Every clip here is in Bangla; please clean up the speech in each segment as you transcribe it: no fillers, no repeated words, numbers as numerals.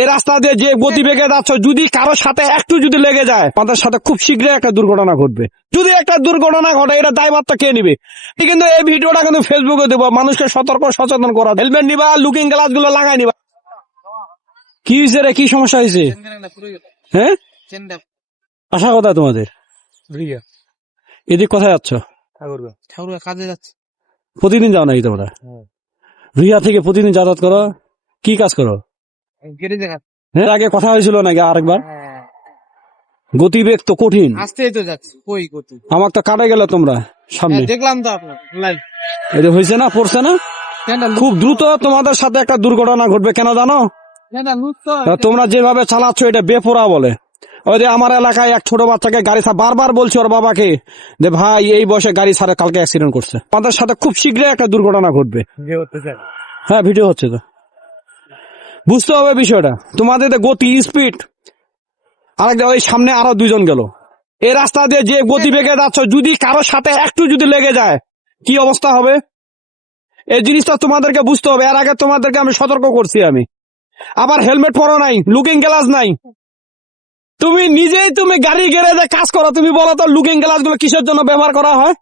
এই রাস্তা দিয়ে যে গতিবেগে যাচ্ছ, যদি কারোর সাথে একটু যদি লেগে যায়, তাদের সাথে খুব শীঘ্রই একটা দুর্ঘটনা ঘটবে। যদি একটা দুর্ঘটনা ঘটে, এটা দায়ভারটা কে নিবে? কিন্তু এই ভিডিওটা কিন্তু ফেসবুকে দেবো, মানুষকে সতর্ক সচেতন করা। হেলমেট নিবা, লুকিং গ্লাস গুলো লাগাই নিবা। কি হয়েছে রে? কি সমস্যা হয়েছে? হ্যাঁ, আশা কথা তোমাদের এদিক কোথায় যাচ্ছ? কাজে যাচ্ছে। প্রতিদিন যাও নাকি তোমরা? রিয়া থেকে প্রতিদিন যাতায়াত করো? কি কাজ করো? হ্যাঁ, আগে কথা হয়েছিল নাকি আরেকবার? গতিবেগ তো কঠিন, আসতেই তো যাচ্ছে। কই করতে আমার তো কাটে গেল তোমরা সামনে। দেখলাম তো আপনার লাইভ। এটা হয়েছে না, পড়ছে না? খুব দ্রুত তোমাদের সাথে একটা দুর্ঘটনা ঘটবে, কেন জানো? তোমরা যেভাবে চালাচ্ছ এটা বেপরা বলে। ওই যে আমার এলাকায় এক ছোট বাচ্চাকে গাড়ি বারবার বলছে ওর বাবাকে যে ভাই এই বয়সে গাড়ি ছাড়ে কালকে অ্যাক্সিডেন্ট করছে। আমাদের সাথে খুব শীঘ্রই একটা দুর্ঘটনা ঘটবে। হ্যাঁ, ভিডিও হচ্ছে তো, বুঝতে হবে বিষয়টা। তোমাদের গতি স্পিড, আরেক ওই সামনে আরো দুইজন গেল। এই রাস্তা দিয়ে যে গতিবেগে যাচ্ছ, যদি কারোর সাথে একটু যদি লেগে যায়, কি অবস্থা হবে? এই জিনিসটা তোমাদেরকে বুঝতে হবে। এর আগে তোমাদেরকে আমি সতর্ক করছি। আমি আবার হেলমেট পরো নাই, লুকিং গ্লাস নাই। তুমি নিজেই তুমি গাড়ি গ্যারেজে কাজ করো, তুমি বলো তো লুকিং গ্লাস গুলো কিসের জন্য ব্যবহার করা হয়?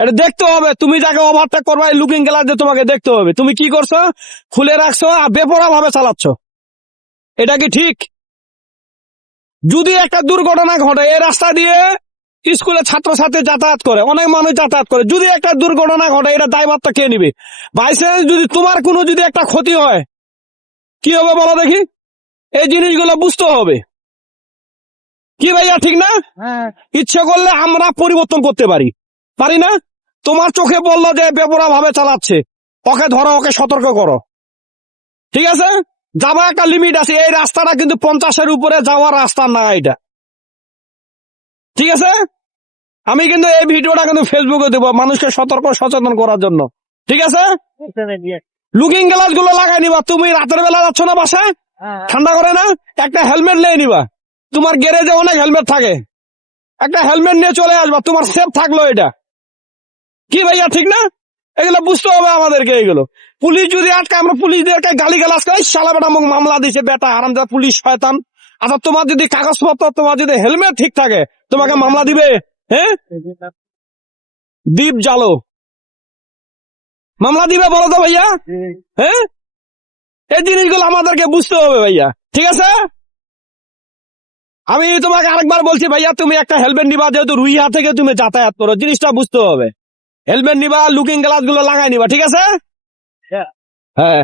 এটা দেখতে হবে। তুমি যাকে ওভারটেক করবা, এই লুকিং গ্লাস দিয়ে তোমাকে দেখতে হবে। তুমি কি করছো? খুলে রাখছো আর বেপরা ভাবে চালাচ্ছ। এটা কি ঠিক? যদি একটা দুর্ঘটনা ঘটে, এই রাস্তা দিয়ে স্কুলে ছাত্রছাত্রী যাতায়াত করে, অনেক মানুষ যাতায়াত করে, যদি একটা দুর্ঘটনা ঘটে, এটা দায়ভারটা কে নিবে? বাইচান্স যদি তোমার কোনো যদি একটা ক্ষতি হয়, কি হবে বলো দেখি? এই জিনিসগুলো বুঝতে হবে। কি ভাইয়া, ঠিক না? ইচ্ছে করলে আমরা পরিবর্তন করতে পারি, পারি না? তোমার চোখে বললো যে বেপরা ভাবে চালাচ্ছে, ওকে ধরো, ওকে সতর্ক করো, ঠিক আছে? যাওয়া একটা লিমিট আছে। এই রাস্তাটা কিন্তু 50-এর উপরে যাওয়ার রাস্তা না এটা, ঠিক আছে? আমি কিন্তু এই ভিডিওটা কিন্তু ফেসবুকে দেবো, মানুষকে সতর্ক সচেতন করার জন্য, ঠিক আছে? লুকিং গ্লাস গুলো লাগাই নিবা। তুমি রাতের বেলা যাচ্ছ না বাসায়, ঠান্ডা করে না? একটা হেলমেট নিয়ে নিবা। তোমার গ্যারেজে অনেক হেলমেট থাকে, একটা হেলমেট নিয়ে চলে আসবা, তোমার সেফ থাকলো এটা। কি ভাইয়া, ঠিক না? এগুলো বুঝতে হবে আমাদেরকে। এগুলো পুলিশ যদি আটকে, আমরা পুলিশদেরকে গালি গালাজ করে শালা বেটা মুখ মামলা দিছে বেটা হারামজাদা পুলিশ শয়তান। আচ্ছা, তোমার যদি কাগজপত্র, তোমার যদি হেলমেট ঠিক থাকে, তোমাকে মামলা দিবে? হ্যাঁ, দ্বীপ জালো মামলা দিবে বলো তো ভাইয়া? হ্যাঁ, এই জিনিসগুলো আমাদেরকে বুঝতে হবে ভাইয়া, ঠিক আছে? আমি তোমাকে আরেকবার বলছি ভাইয়া, তুমি একটা হেলমেট নিবা, যেহেতু রুইয়া থেকে তুমি যাতায়াত করো, জিনিসটা বুঝতে হবে। হেলমেট নিবা, লুকিং গ্লাস গুলো লাগাই নিবা, ঠিক আছে? হ্যাঁ।